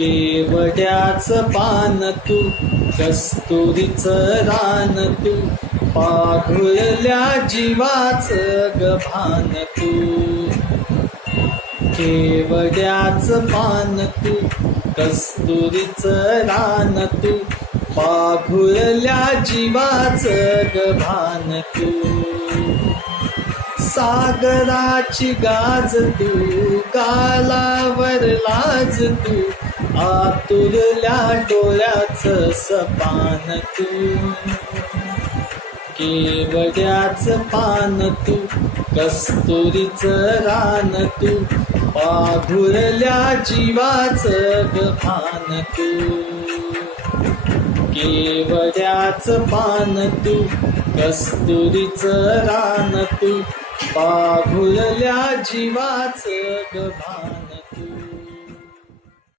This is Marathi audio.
केवड्याच पान तू, कस्तुरीचं रान तू, पाघुळल्या जीवाच गभान तू. केवड्याच पान तू, कस्तुरीचं रान तू, पाघुळल्या जीवाच गभान तू. सागराची गाज तू, कालावर लाज तू, आतुरल्या डोळ्याचं सपान तू. केवड्याच पान तू, कस्तुरीचं रान तू, पाघुळल्या जीवाचं गभान तू. केवड्याच पान तू, कस्तुरीचं रान तू, पाघुळल्या जीवाचं गभान तू.